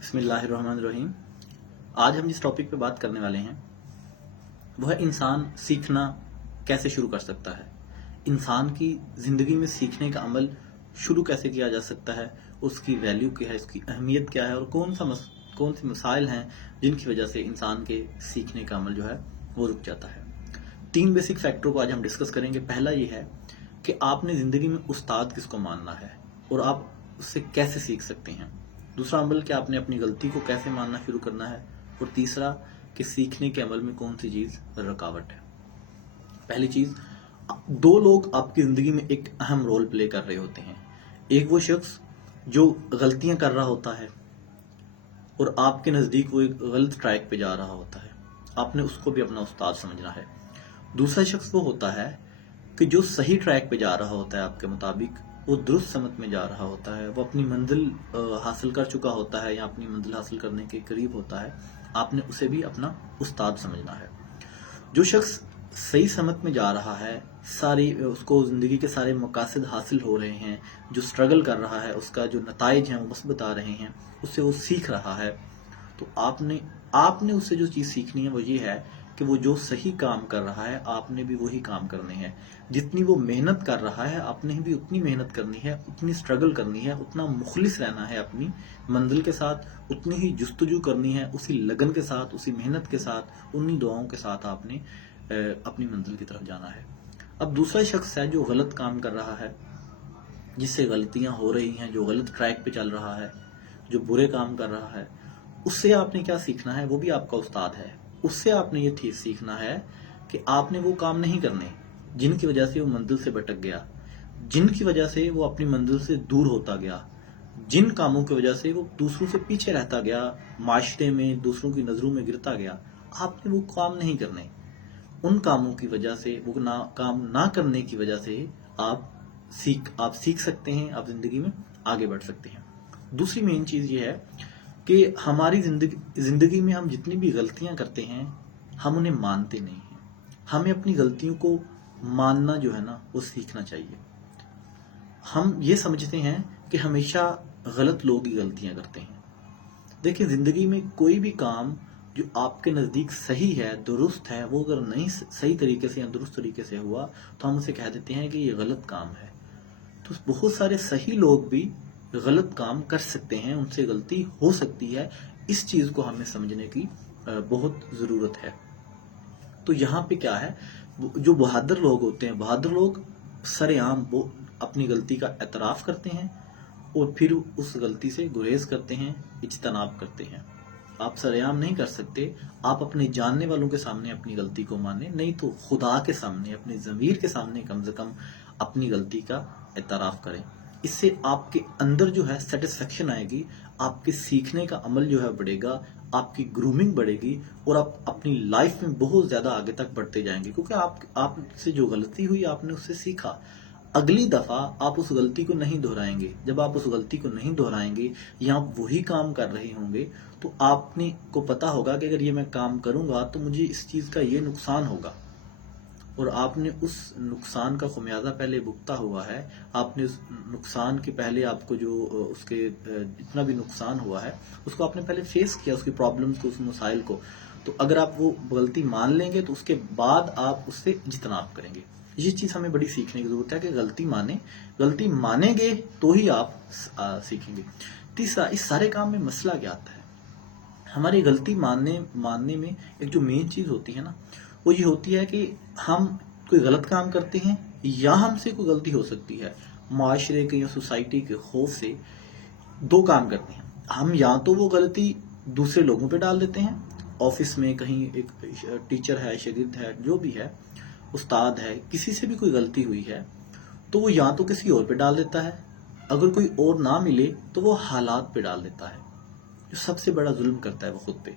بسم اللہ الرحمن الرحیم۔ آج ہم جس ٹاپک پہ بات کرنے والے ہیں وہ ہے انسان سیکھنا کیسے شروع کر سکتا ہے، انسان کی زندگی میں سیکھنے کا عمل شروع کیسے کیا جا سکتا ہے، اس کی ویلیو کیا ہے، اس کی اہمیت کیا ہے، اور کون سے مسائل ہیں جن کی وجہ سے انسان کے سیکھنے کا عمل جو ہے وہ رک جاتا ہے۔ 3 بیسک فیکٹروں کو آج ہم ڈسکس کریں گے۔ پہلا یہ ہے کہ آپ نے زندگی میں استاد کس کو ماننا ہے اور آپ اس سے کیسے سیکھ سکتے ہیں۔ دوسرا عمل کہ آپ نے اپنی غلطی کو کیسے ماننا شروع کرنا ہے، اور تیسرا کہ سیکھنے کے عمل میں کون سی چیز رکاوٹ ہے۔ پہلی چیز، 2 لوگ آپ کی زندگی میں ایک اہم رول پلے کر رہے ہوتے ہیں۔ ایک وہ شخص جو غلطیاں کر رہا ہوتا ہے اور آپ کے نزدیک وہ ایک غلط ٹریک پہ جا رہا ہوتا ہے، آپ نے اس کو بھی اپنا استاد سمجھنا ہے۔ دوسرا شخص وہ ہوتا ہے کہ جو صحیح ٹریک پہ جا رہا ہوتا ہے، آپ کے مطابق وہ درست سمت میں جا رہا ہوتا ہے، وہ اپنی منزل حاصل کر چکا ہوتا ہے یا اپنی منزل حاصل کرنے کے قریب ہوتا ہے، آپ نے اسے بھی اپنا استاد سمجھنا ہے۔ جو شخص صحیح سمت میں جا رہا ہے، اس کو زندگی کے سارے مقاصد حاصل ہو رہے ہیں، جو سٹرگل کر رہا ہے، اس کا جو نتائج ہیں وہ مثبت آ رہے ہیں، اس سے وہ سیکھ رہا ہے، تو آپ نے اس سے جو چیز سیکھنی ہے وہ یہ ہے کہ وہ جو صحیح کام کر رہا ہے آپ نے بھی وہی کام کرنے ہیں۔ جتنی وہ محنت کر رہا ہے آپ نے بھی اتنی محنت کرنی ہے، اتنی سٹرگل کرنی ہے، اتنا مخلص رہنا ہے اپنی منزل کے ساتھ، اتنی ہی جستجو کرنی ہے، اسی لگن کے ساتھ، اسی محنت کے ساتھ، انہی دعاؤں کے ساتھ آپ نے اپنی منزل کی طرف جانا ہے۔ اب دوسرا شخص ہے جو غلط کام کر رہا ہے، جس سے غلطیاں ہو رہی ہیں، جو غلط ٹریک پہ چل رہا ہے، جو برے کام کر رہا ہے، اس سے آپ نے کیا سیکھنا ہے؟ وہ بھی آپ کا استاد ہے۔ اس سے آپ نے یہ سیکھنا ہے کہ آپ نے وہ کام نہیں کرنے جن کی وجہ سے وہ منزل سے بھٹک گیا، جن کی وجہ سے وہ اپنی منزل سے دور ہوتا گیا، جن کاموں کی وجہ سے وہ دوسروں سے پیچھے رہتا گیا، معاشرے میں دوسروں کی نظروں میں گرتا گیا۔ آپ نے وہ کام نہیں کرنے۔ ان کاموں کی وجہ سے، وہ کام نہ کرنے کی وجہ سے آپ سیکھ سکتے ہیں، آپ زندگی میں آگے بڑھ سکتے ہیں۔ دوسری مین چیز یہ ہے کہ ہماری زندگی میں ہم جتنی بھی غلطیاں کرتے ہیں ہم انہیں مانتے نہیں ہیں۔ ہمیں اپنی غلطیوں کو ماننا جو ہے نا وہ سیکھنا چاہیے۔ ہم یہ سمجھتے ہیں کہ ہمیشہ غلط لوگ ہی غلطیاں کرتے ہیں۔ دیکھیں، زندگی میں کوئی بھی کام جو آپ کے نزدیک صحیح ہے، درست ہے، وہ اگر نہیں صحیح طریقے سے یا درست طریقے سے ہوا تو ہم اسے کہہ دیتے ہیں کہ یہ غلط کام ہے۔ تو بہت سارے صحیح لوگ بھی غلط کام کر سکتے ہیں، ان سے غلطی ہو سکتی ہے۔ اس چیز کو ہمیں سمجھنے کی بہت ضرورت ہے۔ تو یہاں پہ کیا ہے، جو بہادر لوگ ہوتے ہیں، بہادر لوگ سر عام وہ اپنی غلطی کا اعتراف کرتے ہیں اور پھر اس غلطی سے گریز کرتے ہیں، اجتناب کرتے ہیں۔ آپ سر عام نہیں کر سکتے، آپ اپنے جاننے والوں کے سامنے اپنی غلطی کو مانیں، نہیں تو خدا کے سامنے، اپنے ضمیر کے سامنے کم سے کم اپنی غلطی کا اعتراف کریں۔ اس سے آپ کے اندر جو ہے سیٹسفیکشن آئے گی، آپ کے سیکھنے کا عمل جو ہے بڑھے گا، آپ کی گرومنگ بڑھے گی، اور آپ اپنی لائف میں بہت زیادہ آگے تک بڑھتے جائیں گے، کیونکہ آپ سے جو غلطی ہوئی آپ نے اس سے سیکھا۔ اگلی دفعہ آپ اس غلطی کو نہیں دہرائیں گے۔ جب آپ اس غلطی کو نہیں دہرائیں گے یا آپ وہی کام کر رہے ہوں گے تو آپ نے کو پتا ہوگا کہ اگر یہ میں کام کروں گا تو مجھے اس چیز کا یہ نقصان ہوگا، اور آپ نے اس نقصان کا خمیازہ پہلے بھگتا ہوا ہے۔ آپ نے اس نقصان کے پہلے آپ کو جو اس کے جتنا بھی نقصان ہوا ہے اس کو آپ نے پہلے فیس کیا، اس کی پرابلمز کو، اس مسائل کو۔ تو اگر آپ وہ غلطی مان لیں گے تو اس کے بعد آپ اس سے اجتناب کریں گے۔ یہ چیز ہمیں بڑی سیکھنے کی ضرورت ہے کہ غلطی مانیں گے تو ہی آپ سیکھیں گے۔ تیسرا، اس سارے کام میں مسئلہ کیا آتا ہے؟ ہماری غلطی ماننے میں ایک جو مین چیز ہوتی ہے نا وہ یہ ہوتی ہے کہ ہم کوئی غلط کام کرتے ہیں یا ہم سے کوئی غلطی ہو سکتی ہے، معاشرے کے یا سوسائٹی کے خوف سے 2 کام کرتے ہیں۔ ہم یا تو وہ غلطی دوسرے لوگوں پہ ڈال دیتے ہیں، آفس میں کہیں ایک ٹیچر ہے، شاگرد ہے، جو بھی ہے، استاد ہے، کسی سے بھی کوئی غلطی ہوئی ہے تو وہ یا تو کسی اور پہ ڈال دیتا ہے، اگر کوئی اور نہ ملے تو وہ حالات پہ ڈال دیتا ہے۔ جو سب سے بڑا ظلم کرتا ہے وہ خود پہ۔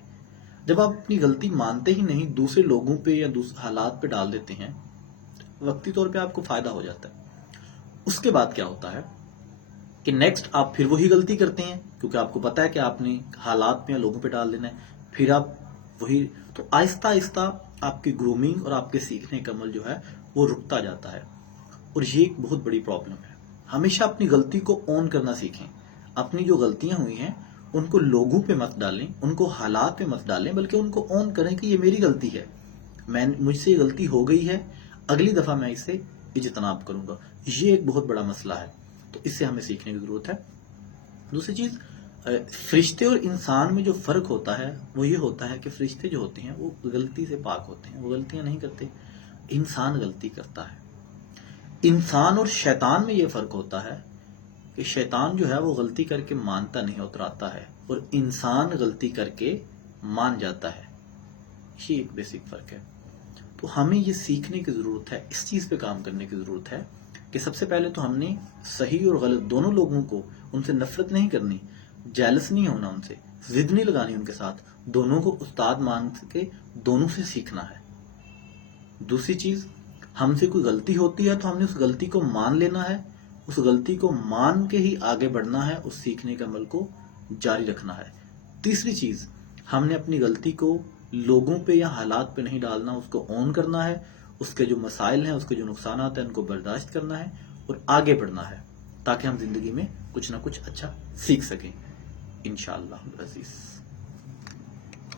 جب آپ اپنی غلطی مانتے ہی نہیں، دوسرے لوگوں پہ یا حالات پہ ڈال دیتے ہیں، وقتی طور پہ آپ کو فائدہ ہو جاتا ہے۔ اس کے بعد کیا ہوتا ہے کہ نیکسٹ آپ پھر وہی غلطی کرتے ہیں، کیونکہ آپ کو پتا ہے کہ آپ نے حالات پہ یا لوگوں پہ ڈال دینا ہے، پھر آپ وہی، تو آہستہ آہستہ آپ کی گرومنگ اور آپ کے سیکھنے کا عمل جو ہے وہ رکتا جاتا ہے، اور یہ ایک بہت بڑی پرابلم ہے۔ ہمیشہ اپنی غلطی کو اون کرنا سیکھیں۔ اپنی جو غلطیاں ہوئی ہیں ان کو لوگوں پہ مت ڈالیں، ان کو حالات پہ مت ڈالیں، بلکہ ان کو اون کریں کہ یہ میری غلطی ہے، مجھ سے یہ غلطی ہو گئی ہے، اگلی دفعہ میں اسے اجتناب کروں گا۔ یہ ایک بہت بڑا مسئلہ ہے، تو اس سے ہمیں سیکھنے کی ضرورت ہے۔ دوسری چیز، فرشتے اور انسان میں جو فرق ہوتا ہے وہ یہ ہوتا ہے کہ فرشتے جو ہوتے ہیں وہ غلطی سے پاک ہوتے ہیں، وہ غلطیاں نہیں کرتے، انسان غلطی کرتا ہے۔ انسان اور شیطان میں یہ فرق ہوتا ہے کہ شیطان جو ہے وہ غلطی کر کے مانتا نہیں، اتراتا ہے، اور انسان غلطی کر کے مان جاتا ہے۔ یہ ایک بیسک فرق ہے۔ تو ہمیں یہ سیکھنے کی ضرورت ہے، اس چیز پہ کام کرنے کی ضرورت ہے کہ سب سے پہلے تو ہم نے صحیح اور غلط دونوں لوگوں کو، ان سے نفرت نہیں کرنی، جیلس نہیں ہونا، ان سے ضد نہیں لگانی ان کے ساتھ، دونوں کو استاد مان کے دونوں سے سیکھنا ہے۔ دوسری چیز، ہم سے کوئی غلطی ہوتی ہے تو ہم نے اس غلطی کو مان لینا ہے، اس غلطی کو مان کے ہی آگے بڑھنا ہے، اس سیکھنے کے عمل کو جاری رکھنا ہے۔ تیسری چیز، ہم نے اپنی غلطی کو لوگوں پہ یا حالات پہ نہیں ڈالنا، اس کو اون کرنا ہے، اس کے جو مسائل ہیں، اس کے جو نقصانات ہیں، ان کو برداشت کرنا ہے اور آگے بڑھنا ہے، تاکہ ہم زندگی میں کچھ نہ کچھ اچھا سیکھ سکیں، انشاءاللہ العزیز۔